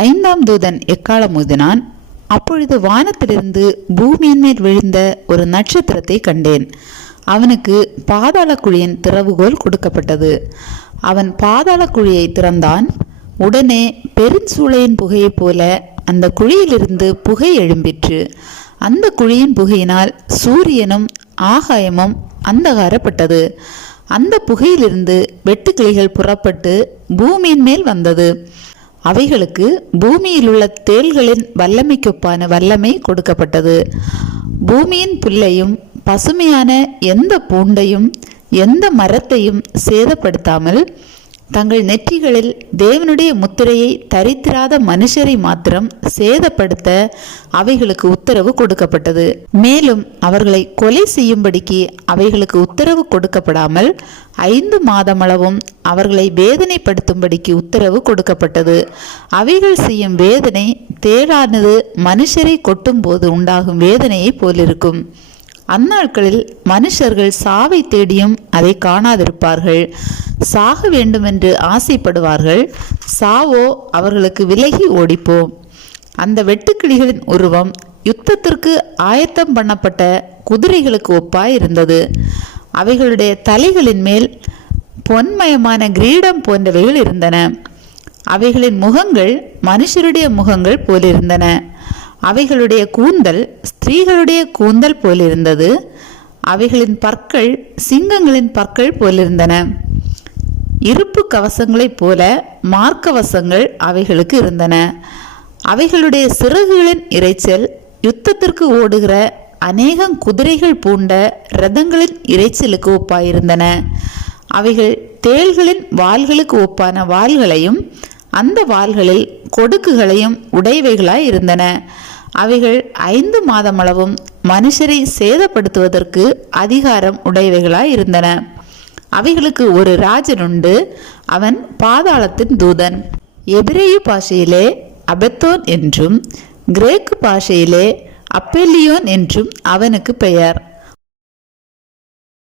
5ஆம் தூதன் எக்காளம் ஊதினான். அப்பொழுது வானத்திலிருந்து பூமியின் மேல் விழுந்த ஒரு நட்சத்திரத்தை கண்டேன். அவனுக்கு பாதாள குழியின் திறவுகோல் கொடுக்கப்பட்டது. அவன் பாதாள குழியை திறந்தான். உடனே பெருஞ்சூளையின் புகையைப் போல அந்த குழியிலிருந்து புகை எழும்பிற்று. அந்த குழியின் புகையினால் சூரியனும் ஆகாயமும் அந்தகாரப்பட்டது. அந்த புகையிலிருந்து வெட்டுக்கிளிகள் புறப்பட்டு பூமியின் மேல் வந்தது. அவைகளுக்கு பூமியில் உள்ள தேள்களின் வல்லமைக்கொப்பான வல்லமை கொடுக்கப்பட்டது. பூமியின் புல்லையும் பசுமையான எந்த பூண்டையும் எந்த மரத்தையும் சேதப்படுத்தாமல் தங்கள் நெற்றிகளில் தேவனுடைய முத்திரையை தரித்திராத மனுஷரை மாத்திரம் சேதப்படுத்த அவைகளுக்கு உத்தரவு கொடுக்கப்பட்டது. மேலும் அவர்களை கொலை செய்யும்படிக்கு அவைகளுக்கு உத்தரவு கொடுக்கப்படாமல் 5 மாதமளவும் அவர்களை வேதனைப்படுத்தும்படிக்கு உத்தரவு கொடுக்கப்பட்டது. அவைகள் செய்யும் வேதனை தேளானது மனுஷரை கொட்டும் போது உண்டாகும் வேதனையை போலிருக்கும். அந்நாட்களில் மனுஷர்கள் சாவை தேடியும் அதை காணாதிருப்பார்கள். சாக வேண்டுமென்று ஆசைப்படுவார்கள். சாவோ அவர்களுக்கு விலகி ஓடிப்போம். அந்த வெட்டுக்கிளிகளின் உருவம் யுத்தத்திற்கு ஆயத்தம் பண்ணப்பட்ட குதிரைகளுக்கு ஒப்பாய் இருந்தது. அவைகளுடைய தலைகளின் மேல் பொன்மயமான கிரீடம் போன்றவைகள் இருந்தன. அவைகளின் முகங்கள் மனுஷருடைய முகங்கள் போலிருந்தன. அவைகளுடைய கூந்தல் ஸ்திரீகளுடைய கூந்தல் போலிருந்தது. அவைகளின் பற்கள் சிங்கங்களின் பற்கள் போலிருந்தன. இருப்பு கவசங்களைப் போல மார்க்கவசங்கள் அவைகளுக்கு இருந்தன. அவைகளுடைய சிறகுகளின் இரைச்சல் யுத்தத்திற்கு ஓடுகிற அநேகம் குதிரைகள் பூண்ட இரதங்களின் இரைச்சலுக்கு ஒப்பாயிருந்தன. அவைகள் தேள்களின் வாள்களுக்கு ஒப்பான வாள்களையும் அந்த வாள்களில் கொடுக்குகளையும் உடையவைகளாய் இருந்தன. அவைகள் 5 மாதமளவும் மனுஷரை சேதப்படுத்துவதற்கு அதிகாரம் உடையவைகளாய் இருந்தன. அவைகளுக்கு ஒரு ராஜன் உண்டு. அவன் பாதாளத்தின் தூதன். எபிரேய பாஷையிலே அபெத்தோன் என்றும் கிரேக்கு பாஷையிலே அப்பெல்லியோன் என்றும் அவனுக்கு பெயர்.